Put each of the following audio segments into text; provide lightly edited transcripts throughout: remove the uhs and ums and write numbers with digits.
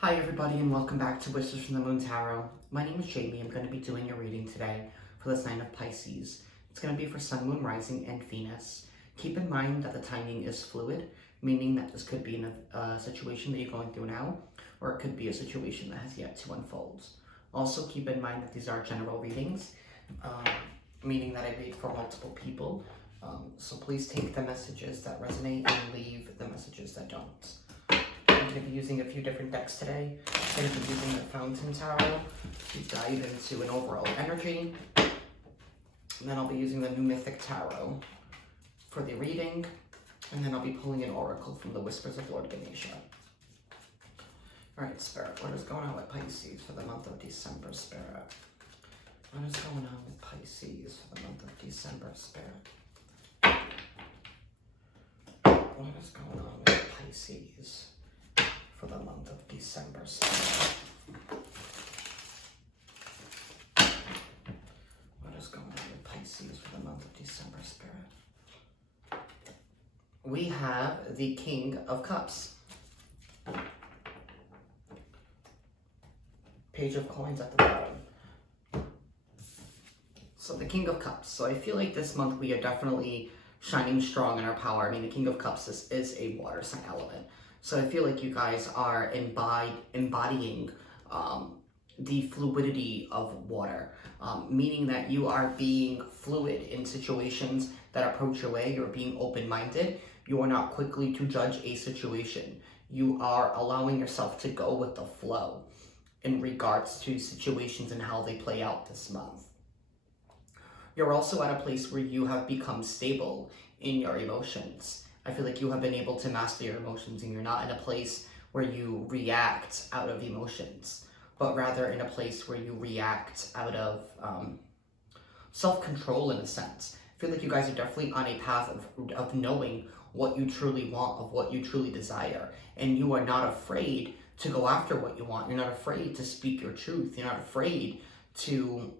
Hi everybody and welcome back to Whispers from the Moon Tarot. My name is Jamie. I'm going to be doing a reading today for the sign of Pisces. It's going to be for Sun, Moon, Rising, and Venus. Keep in mind that the timing is fluid, meaning that this could be in a situation that you're going through now, or it could be a situation that has yet to unfold. Also keep in mind that these are general readings, meaning that I read for multiple people. So please take the messages that resonate and leave the messages that don't. I'm going to be using a few different decks today. I'm going to be using the Fountain Tarot to dive into an overall energy. And then I'll be using the New Mythic Tarot for the reading. And then I'll be pulling an oracle from the Whispers of Lord Ganesha. Alright, Spirit, what is going on with Pisces for the month of December, Spirit? What is going on with Pisces for the month of December, Spirit? What is going on with Pisces for the month of December, Spirit? What is going on with Pisces for the month of December, Spirit? We have the King of Cups. Page of Coins at the bottom. So the King of Cups. So I feel like this month we are definitely shining strong in our power. I mean, the King of Cups is a water sign element. So I feel like you guys are embodying the fluidity of water, meaning that you are being fluid in situations that approach your way. You're being open-minded. You are not quickly to judge a situation. You are allowing yourself to go with the flow in regards to situations and how they play out this month. You're also at a place where you have become stable in your emotions. I feel like you have been able to master your emotions and you're not in a place where you react out of emotions, but rather in a place where you react out of self-control in a sense. I feel like you guys are definitely on a path of knowing what you truly want, of what you truly desire, and you are not afraid to go after what you want. You're not afraid to speak your truth. You're not afraid to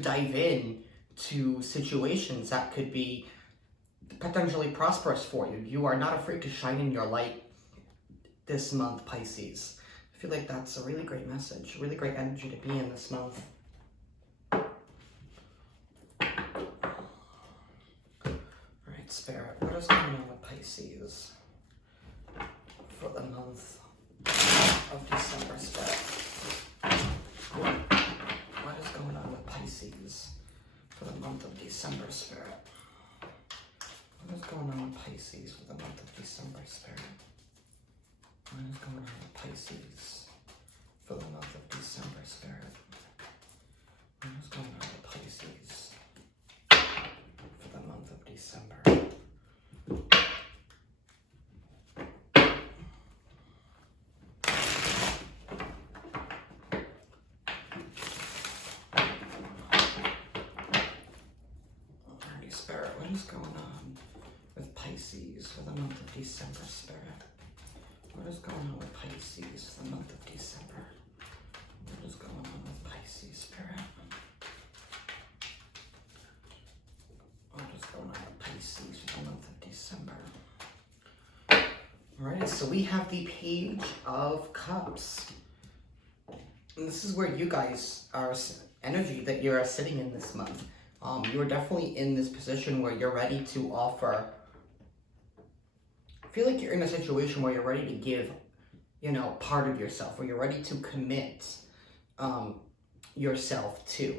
dive in to situations that could be potentially prosperous for you. You are not afraid to shine in your light this month, Pisces. I feel like that's a really great message, really great energy to be in this month. All right, Spirit, what is going on with Pisces for the month of December, Spirit? What is going on with Pisces for the month of December, Spirit? What is going on with Pisces for the month of December, Spirit? What is going on with Pisces for the month of December, Spirit? What is going on with Pisces for the month of December? Alrighty, Spirit, what is going on with Pisces for the month of December, Spirit? What is going on with Pisces for the month of December? What is going on with Pisces, Spirit? What is going on with Pisces for the month of December? Alright, so we have the Page of Cups. And this is where you guys are, energy that you're sitting in this month. You're definitely in this position where you're ready to offer. I feel like you're in a situation where you're ready to give, part of yourself, where you're ready to commit yourself to.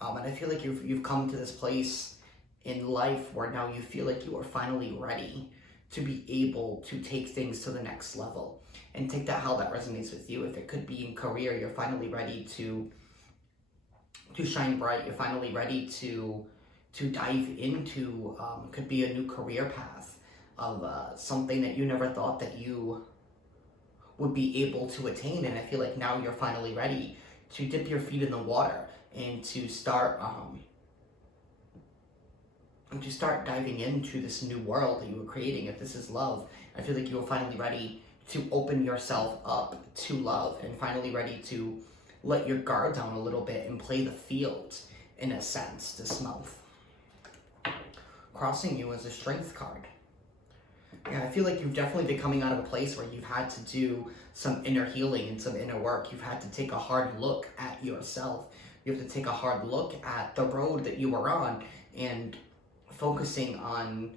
And I feel like you've come to this place in life where now you feel like you are finally ready to be able to take things to the next level. And take that how that resonates with you. If it could be in career, you're finally ready to shine bright. You're finally ready to dive into, could be a new career path of something that you never thought that you would be able to attain. And I feel like now you're finally ready to dip your feet in the water and to start diving into this new world that you were creating. If this is love, I feel like you are finally ready to open yourself up to love and finally ready to let your guard down a little bit and play the field in a sense this month. Crossing you is a Strength card. Yeah, I feel like you've definitely been coming out of a place where you've had to do some inner healing and some inner work. You've had to take a hard look at yourself. You have to take a hard look at the road that you were on and focusing on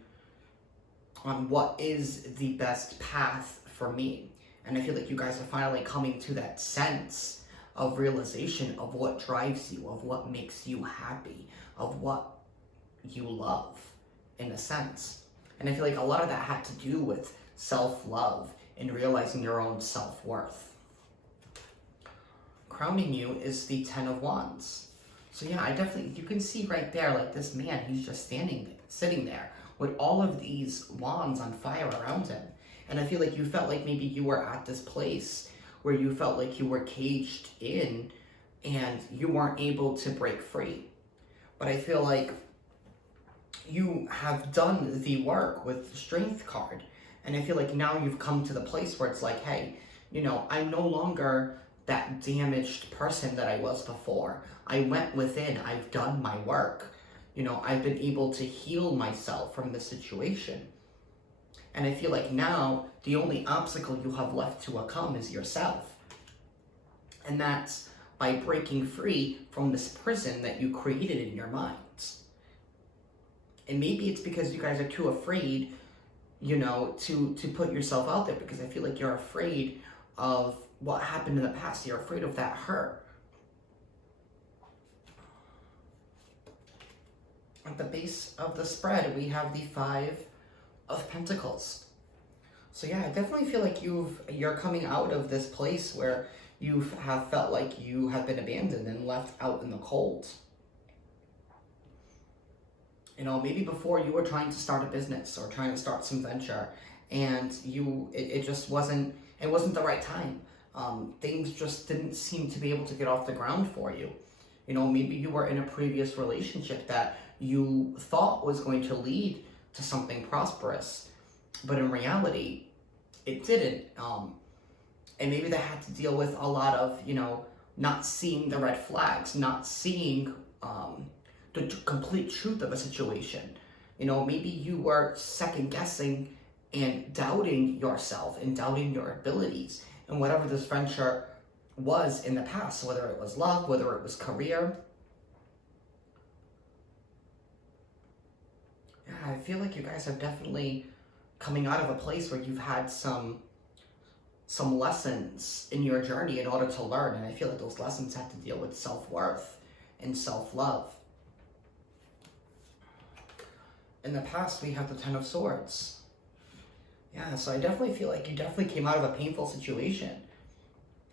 what is the best path for me. And I feel like you guys are finally coming to that sense of realization of what drives you, of what makes you happy, of what you love, in a sense. And I feel like a lot of that had to do with self-love and realizing your own self-worth. Crowning you is the Ten of Wands. So yeah, you can see right there, like this man, he's just sitting there with all of these wands on fire around him. And I feel like you felt like maybe you were at this place where you felt like you were caged in and you weren't able to break free. But I feel like you have done the work with the Strength card. And I feel like now you've come to the place where it's like, hey, I'm no longer that damaged person that I was before. I went within, I've done my work. I've been able to heal myself from the situation. And I feel like now the only obstacle you have left to overcome is yourself. And that's by breaking free from this prison that you created in your mind. And maybe it's because you guys are too afraid, to put yourself out there, because I feel like you're afraid of what happened in the past. You're afraid of that hurt. At the base of the spread, we have the Five of Pentacles. So yeah, I definitely feel like you're coming out of this place where you have felt like you have been abandoned and left out in the cold. Maybe before you were trying to start a business or trying to start some venture, and it just wasn't the right time. Things just didn't seem to be able to get off the ground for you. Maybe you were in a previous relationship that you thought was going to lead to something prosperous, but in reality, it didn't. And maybe that had to deal with a lot of, not seeing the red flags, not seeing the complete truth of a situation. Maybe you were second guessing and doubting yourself and doubting your abilities and whatever this venture was in the past, whether it was love, whether it was career. Yeah, I feel like you guys are definitely coming out of a place where you've had some lessons in your journey in order to learn, and I feel like those lessons have to deal with self-worth and self-love. In the past, we have the Ten of Swords. Yeah, so I definitely feel like you definitely came out of a painful situation.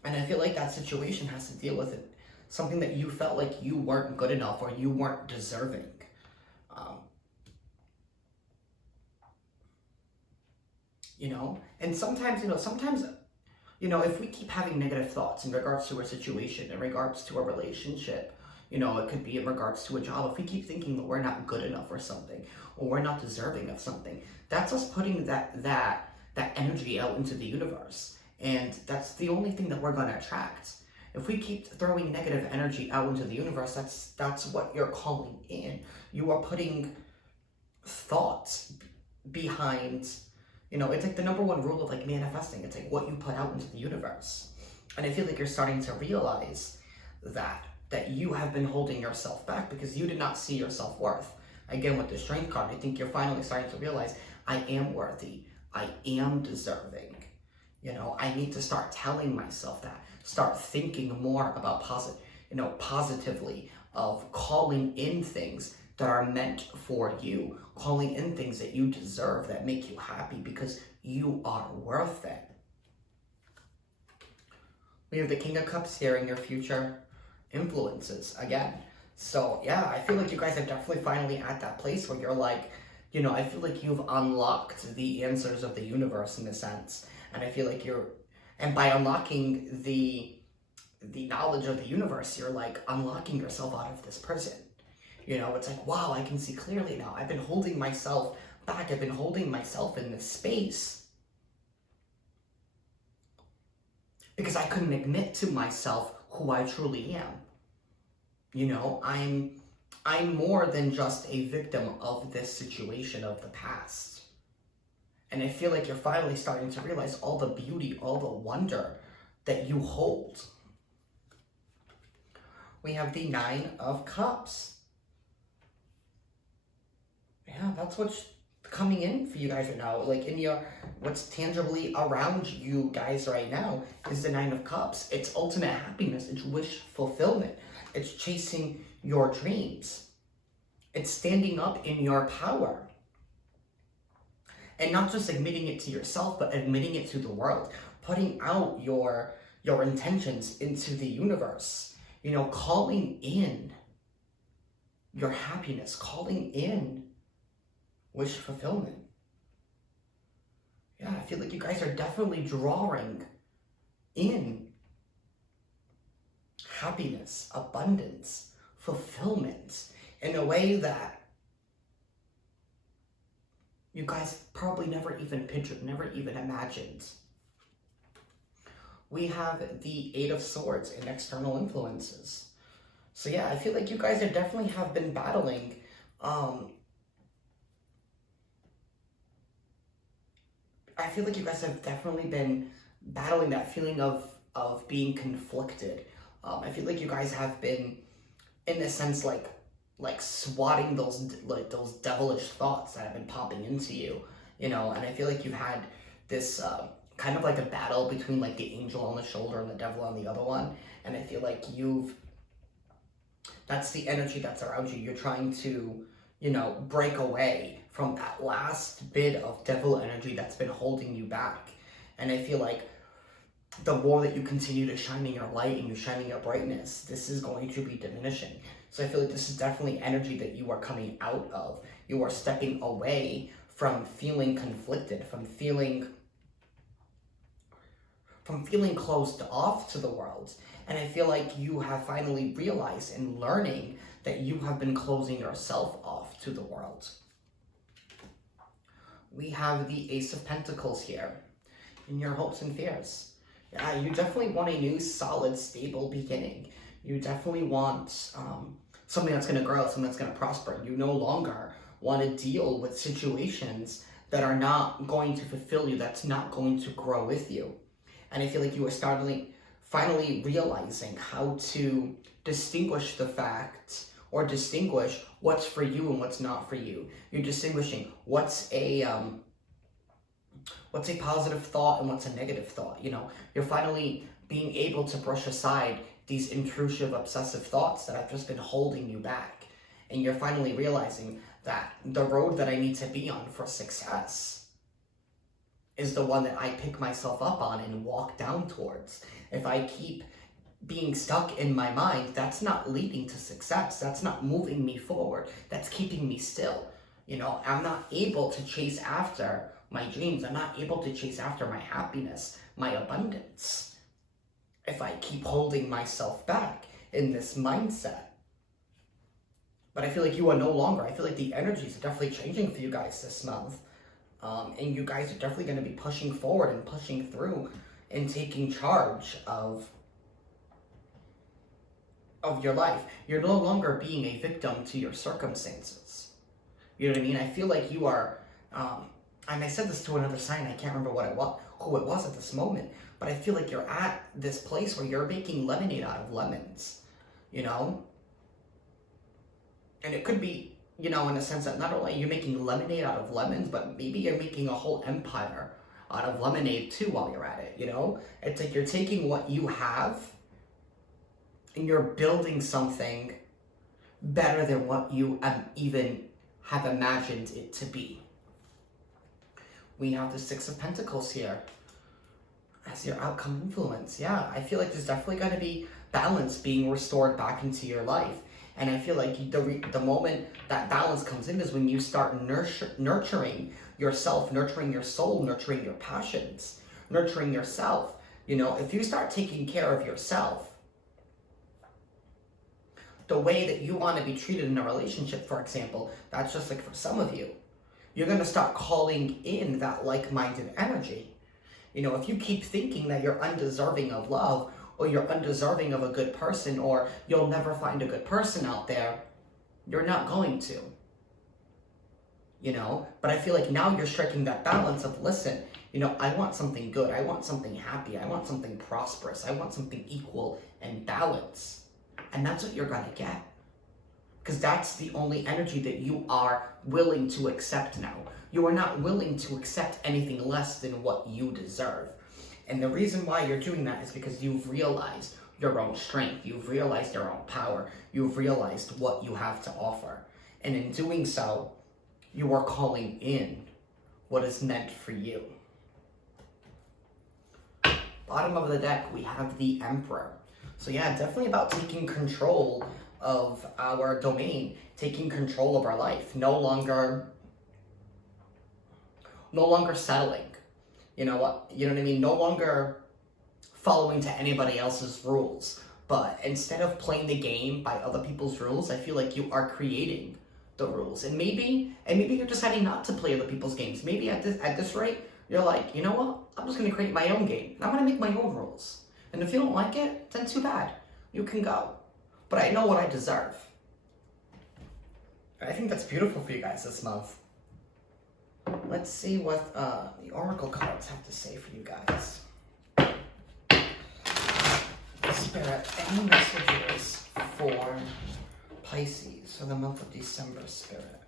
And I feel like that situation has to deal with it. Something that you felt like you weren't good enough or you weren't deserving. And sometimes, if we keep having negative thoughts in regards to a situation, in regards to a relationship, it could be in regards to a job. If we keep thinking that we're not good enough for something, or we're not deserving of something, that's us putting that energy out into the universe. And that's the only thing that we're going to attract. If we keep throwing negative energy out into the universe, that's what you're calling in. You are putting thoughts behind, it's like the number one rule of like manifesting. It's like what you put out into the universe. And I feel like you're starting to realize that you have been holding yourself back because you did not see your self-worth. Again, with the Strength card, I think you're finally starting to realize, I am worthy. I am deserving. I need to start telling myself that. Start thinking more about positively, of calling in things that are meant for you. Calling in things that you deserve, that make you happy, because you are worth it. We have the King of Cups here in your future influences again. So yeah, I feel like you guys are definitely finally at that place where you're like, I feel like you've unlocked the answers of the universe in a sense. And I feel like and by unlocking the knowledge of the universe, you're like unlocking yourself out of this prison. It's like, wow, I can see clearly now. I've been holding myself back. I've been holding myself in this space because I couldn't admit to myself who I truly am. I'm more than just a victim of this situation of the past. And I feel like you're finally starting to realize all the beauty, all the wonder that you hold. We have the Nine of Cups. Yeah, that's what's coming in for you guys right now. Like in your, what's tangibly around you guys right now is the Nine of Cups. It's ultimate happiness. It's wish fulfillment. It's chasing your dreams. It's standing up in your power. And not just admitting it to yourself, but admitting it to the world. Putting out your intentions into the universe. You know, calling in your happiness. Calling in wish fulfillment. Yeah, I feel like you guys are definitely drawing in happiness, abundance, fulfillment in a way that you guys probably never even pictured, never even imagined. We have the Eight of Swords and external influences. So yeah, I feel like you guys are definitely have been battling I feel like you guys have definitely been battling that feeling of being conflicted. I feel like you guys have been, in a sense, like swatting those devilish thoughts that have been popping into you, you know. And I feel like you've had this kind of like a battle between like the angel on the shoulder and the devil on the other one. And I feel like that's the energy that's around you. You're trying to, you know, break away from that last bit of devil energy that's been holding you back. And I feel like the more that you continue to shine in your light and you shine in your brightness, this is going to be diminishing. So I feel like this is definitely energy that you are coming out of. You are stepping away from feeling conflicted, from feeling closed off to the world. And I feel like you have finally realized and learning that you have been closing yourself off to the world. We have the Ace of Pentacles here in your hopes and fears. Yeah, you definitely want a new, solid, stable beginning. You definitely want something that's going to grow, something that's going to prosper. You no longer want to deal with situations that are not going to fulfill you, that's not going to grow with you. And I feel like you are finally realizing how to distinguish the fact, or distinguish what's for you and what's not for you. You're distinguishing what's a positive thought and what's a negative thought. You know, you're finally being able to brush aside these intrusive, obsessive thoughts that have just been holding you back. And you're finally realizing that the road that I need to be on for success is the one that I pick myself up on and walk down towards. If I keep being stuck in my mind, that's not leading to success. That's not moving me forward. That's keeping me still. You know, I'm not able to chase after my dreams. I'm not able to chase after my happiness, my abundance, if I keep holding myself back in this mindset. But I feel like you are no longer. I feel like the energies are definitely changing for you guys this month. And you guys are definitely going to be pushing forward and pushing through and taking charge of your life. You're no longer being a victim to your circumstances. You know what I mean? I feel like you are, and I said this to another sign, I can't remember who it was at this moment, but I feel like you're at this place where you're making lemonade out of lemons, you know? And it could be, you know, in a sense that not only are you making lemonade out of lemons, but maybe you're making a whole empire out of lemonade too while you're at it, you know? It's like you're taking what you have and you're building something better than what you even have imagined it to be. We have the Six of Pentacles here as your outcome influence. Yeah, I feel like there's definitely going to be balance being restored back into your life. And I feel like the moment that balance comes in is when you start nurturing yourself, nurturing your soul, nurturing your passions, nurturing yourself. You know, if you start taking care of yourself, the way that you want to be treated in a relationship, for example, that's just like for some of you. You're going to start calling in that like-minded energy. You know, if you keep thinking that you're undeserving of love, or you're undeserving of a good person, or you'll never find a good person out there, you're not going to. you know? But I feel like now you're striking that balance of, listen, you know, I want something good. I want something happy. I want something prosperous. I want something equal and balanced. And that's what you're going to get. Because that's the only energy that you are willing to accept now. You are not willing to accept anything less than what you deserve. And the reason why you're doing that is because you've realized your own strength. You've realized your own power. You've realized what you have to offer. And in doing so, you are calling in what is meant for you. Bottom of the deck, we have the Emperor. So yeah, definitely about taking control of our domain, taking control of our life, no longer settling. You know what I mean? No longer following to anybody else's rules. But instead of playing the game by other people's rules, I feel like you are creating the rules. And maybe you're deciding not to play other people's games. Maybe at this rate, you're like, you know what? I'm just gonna create my own game. I'm gonna make my own rules. And if you don't like it, then too bad. You can go. But I know what I deserve. I think that's beautiful for you guys this month. Let's see what the Oracle cards have to say for you guys. Spirit, any messages for Pisces for the month of December, Spirit?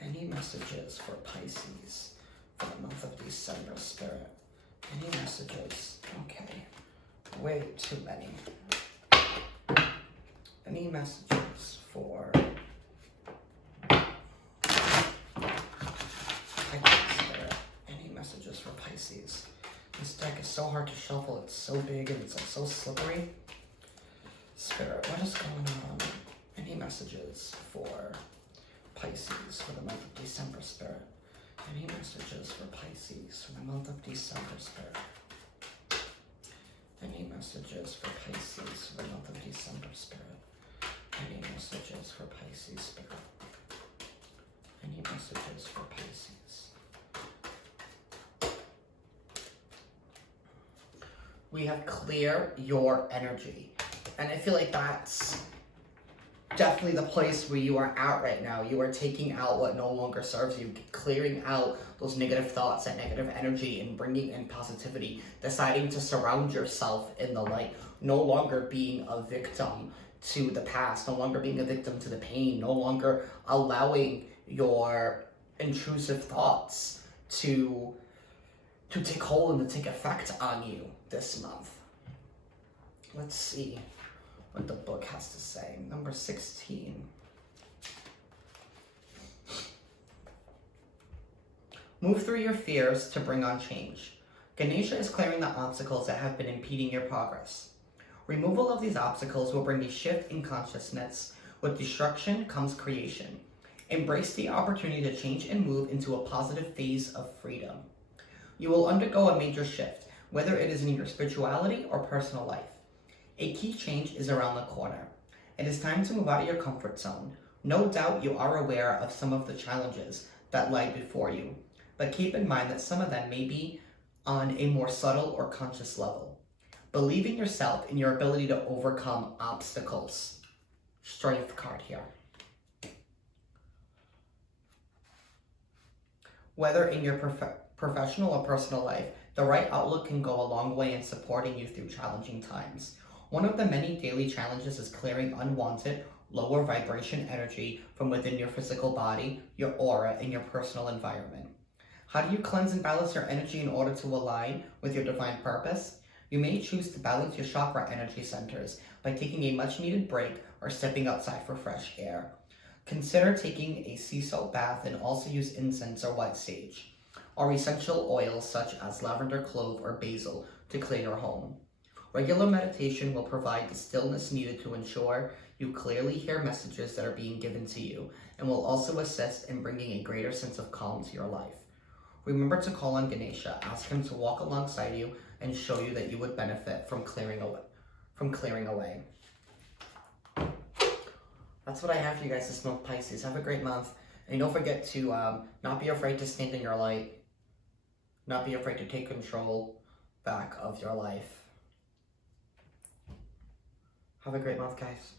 Any messages for Pisces for the month of December, Spirit? Any messages? Okay. Way too many. Any messages for Spirit? Any messages for Pisces? This deck is so hard to shuffle. It's so big and it's like so slippery. Spirit, what is going on? Any messages for Pisces for the month of December, Spirit? Any messages for Pisces for the month of December, Spirit? Any messages for Pisces for the month of December, Spirit? Any messages for Pisces, Spirit? Any messages for Pisces? We have clear your energy. And I feel like that's definitely the place where you are at right now. You are taking out what no longer serves you, clearing out those negative thoughts, that negative energy, and bringing in positivity, deciding to surround yourself in the light, no longer being a victim to the past, no longer being a victim to the pain, no longer allowing your intrusive thoughts to take hold and to take effect on you this month. Let's see what the book has to say. Number 16. Move through your fears to bring on change. Ganesha is clearing the obstacles that have been impeding your progress. Removal of these obstacles will bring a shift in consciousness. With destruction comes creation. Embrace the opportunity to change and move into a positive phase of freedom. You will undergo a major shift, whether it is in your spirituality or personal life. A key change is around the corner. It is time to move out of your comfort zone. No doubt you are aware of some of the challenges that lie before you, but keep in mind that some of them may be on a more subtle or conscious level. Believe in yourself and your ability to overcome obstacles. Strength card here. Whether in your professional or personal life, the right outlook can go a long way in supporting you through challenging times. One of the many daily challenges is clearing unwanted, lower vibration energy from within your physical body, your aura, and your personal environment. How do you cleanse and balance your energy in order to align with your divine purpose? You may choose to balance your chakra energy centers by taking a much-needed break or stepping outside for fresh air. Consider taking a sea salt bath and also use incense or white sage, or essential oils such as lavender, clove, or basil to clean your home. Regular meditation will provide the stillness needed to ensure you clearly hear messages that are being given to you, and will also assist in bringing a greater sense of calm to your life. Remember to call on Ganesha, ask him to walk alongside you and show you that you would benefit from clearing away. That's what I have for you guys this month, Pisces. Have a great month. And don't forget to not be afraid to stand in your light. Not be afraid to take control back of your life. Have a great month, guys.